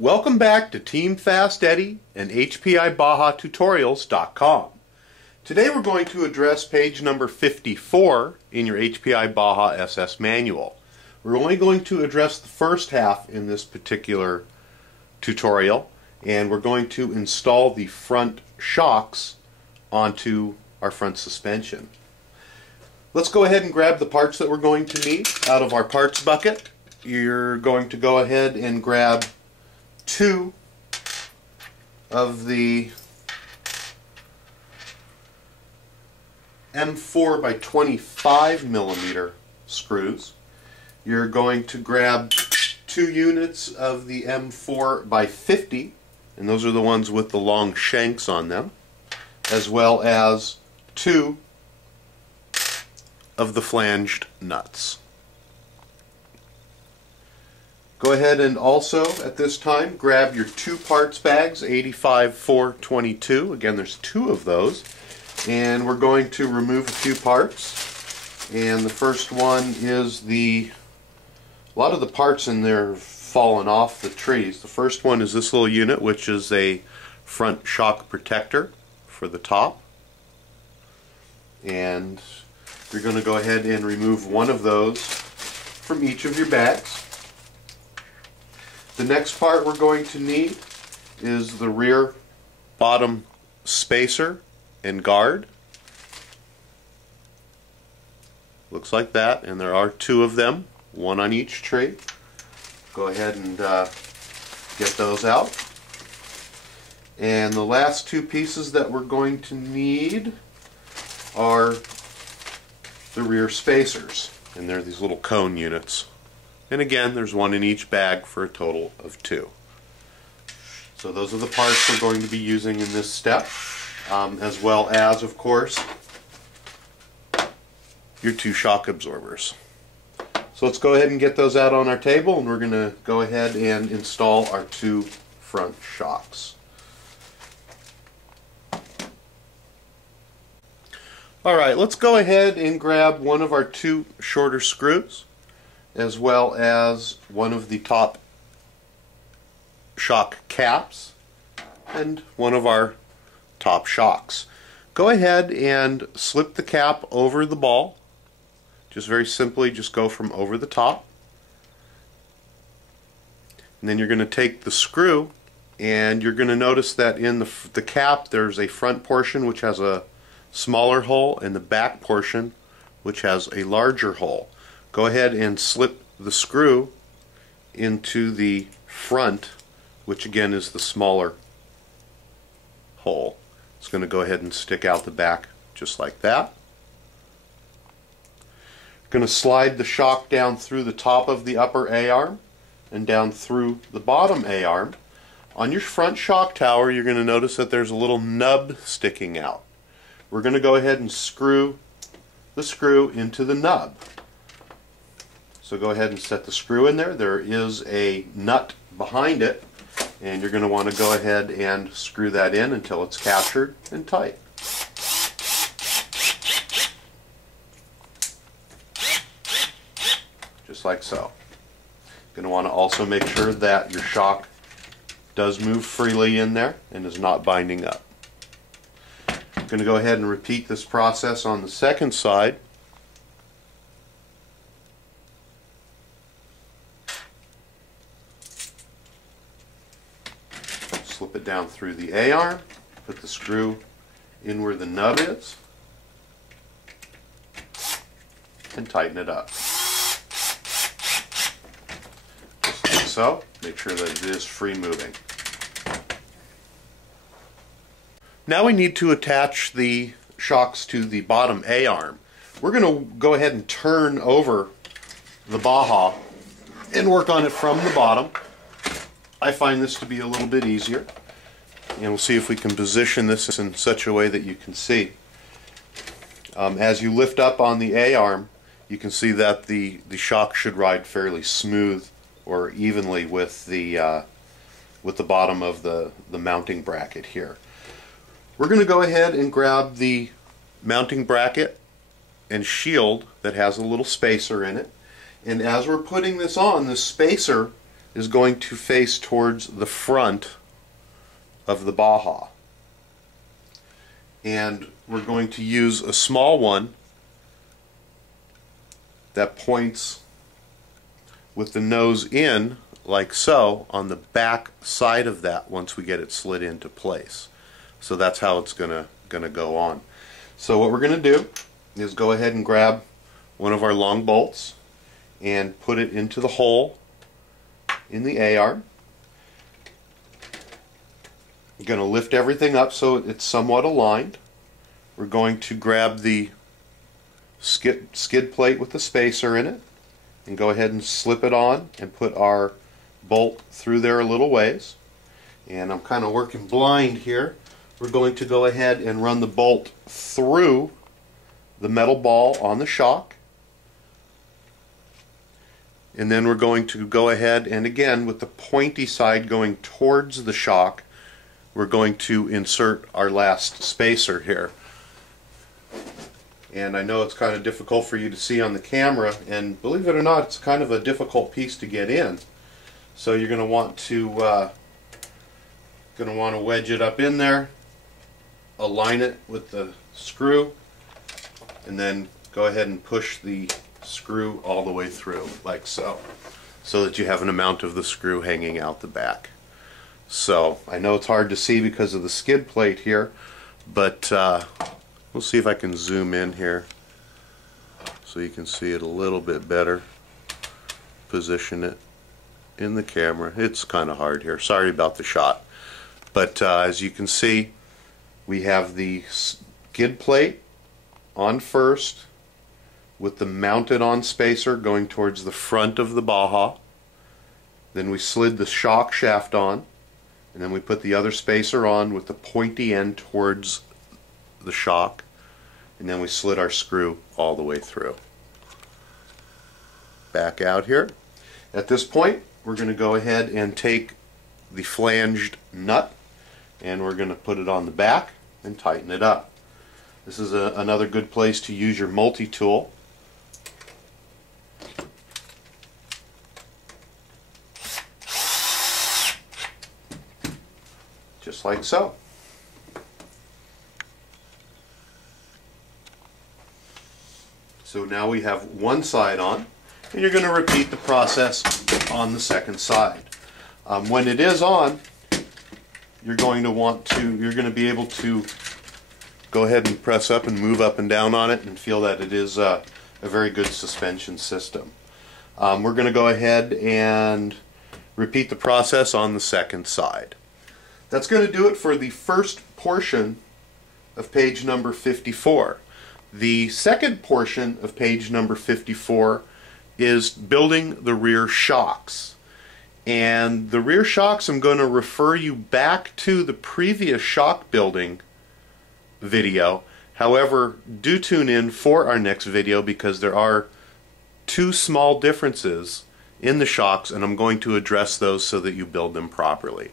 Welcome back to Team Fast Eddy and HPI Baja Tutorials.com. Today we're going to address page number 54 in your HPI Baja SS manual. We're only going to address the first half in this particular tutorial, and we're going to install the front shocks onto our front suspension. Let's go ahead and grab the parts that we're going to need out of our parts bucket. You're going to go ahead and grab 2 of the M4 by 25 millimeter screws. You're going to grab 2 units of the M4 by 50, and those are the ones with the long shanks on them, as well as 2 of the flanged nuts. Go ahead and also at this time grab your 2 parts bags, 85-422. Again, there's 2 of those, and we're going to remove a few parts. And the first one is a lot of the parts in there have fallen off the trees. The first one is this little unit, which is a front shock protector for the top, and you're going to go ahead and remove one of those from each of your bags. The next part we're going to need is the rear bottom spacer and guard. Looks like that, and there are 2 of them, 1 on each tree. Go ahead and get those out. And the last 2 pieces that we're going to need are the rear spacers, and they're these little cone units. And again, there's 1 in each bag for a total of 2. So those are the parts we're going to be using in this step, as well as, of course, your 2 shock absorbers. So let's go ahead and get those out on our table, and we're going to go ahead and install our 2 front shocks. Alright, let's go ahead and grab one of our 2 shorter screws, as well as one of the top shock caps and one of our top shocks. Go ahead and slip the cap over the ball. Just very simply, just go from over the top. And then you're going to take the screw, and you're going to notice that in the cap there's a front portion which has a smaller hole and the back portion which has a larger hole. Go ahead and slip the screw into the front, which again is the smaller hole. It's going to go ahead and stick out the back just like that. Going to slide the shock down through the top of the upper A-arm and down through the bottom A-arm. On your front shock tower, you're going to notice that there's a little nub sticking out. We're going to go ahead and screw the screw into the nub. So go ahead and set the screw in there. There is a nut behind it, and you're going to want to go ahead and screw that in until it's captured and tight. Just like so. You're going to want to also make sure that your shock does move freely in there and is not binding up. I'm going to go ahead and repeat this process on the second side. Slip it down through the A-arm, put the screw in where the nub is, and tighten it up. Just like so. Make sure that it is free moving. Now we need to attach the shocks to the bottom A-arm. We're going to go ahead and turn over the Baja and work on it from the bottom. I find this to be a little bit easier, and we'll see if we can position this in such a way that you can see. As you lift up on the A-arm, you can see that the shock should ride fairly smooth or evenly with the bottom of the mounting bracket here. We're going to go ahead and grab the mounting bracket and shield that has a little spacer in it, and as we're putting this on, the spacer is going to face towards the front of the Baja. And we're going to use a small one that points with the nose in, like so, on the back side of that once we get it slid into place. So that's how it's gonna go on. So what we're gonna do is go ahead and grab one of our long bolts and put it into the hole in the A-arm. You're going to lift everything up so it's somewhat aligned. We're going to grab the skid plate with the spacer in it and go ahead and slip it on and put our bolt through there a little ways. And I'm kind of working blind here. We're going to go ahead and run the bolt through the metal ball on the shock. And then we're going to go ahead and, again, with the pointy side going towards the shock, we're going to insert our last spacer here. And I know it's kind of difficult for you to see on the camera, and believe it or not, it's kind of a difficult piece to get in. So you're going to want to wedge it up in there, align it with the screw, and then go ahead and push the screw all the way through, like so that you have an amount of the screw hanging out the back. So I know it's hard to see because of the skid plate here, but we'll see if I can zoom in here so you can see it a little bit better. Position it in the camera. It's kind of hard here. Sorry about the shot. But as you can see, we have the skid plate on first with the mounted on spacer going towards the front of the Baja. Then we slid the shock shaft on, and then we put the other spacer on with the pointy end towards the shock, and then we slid our screw all the way through. Back out here. At this point, we're going to go ahead and take the flanged nut and we're going to put it on the back and tighten it up. This is another good place to use your multi-tool. Just like so. So now we have one side on, and you're going to repeat the process on the second side. When it is on, you're going to be able to go ahead and press up and move up and down on it and feel that it is a very good suspension system. We're going to go ahead and repeat the process on the second side. That's going to do it for the first portion of page number 54. The second portion of page number 54 is building the rear shocks. And the rear shocks, I'm going to refer you back to the previous shock building video. However, do tune in for our next video because there are two small differences in the shocks, and I'm going to address those so that you build them properly.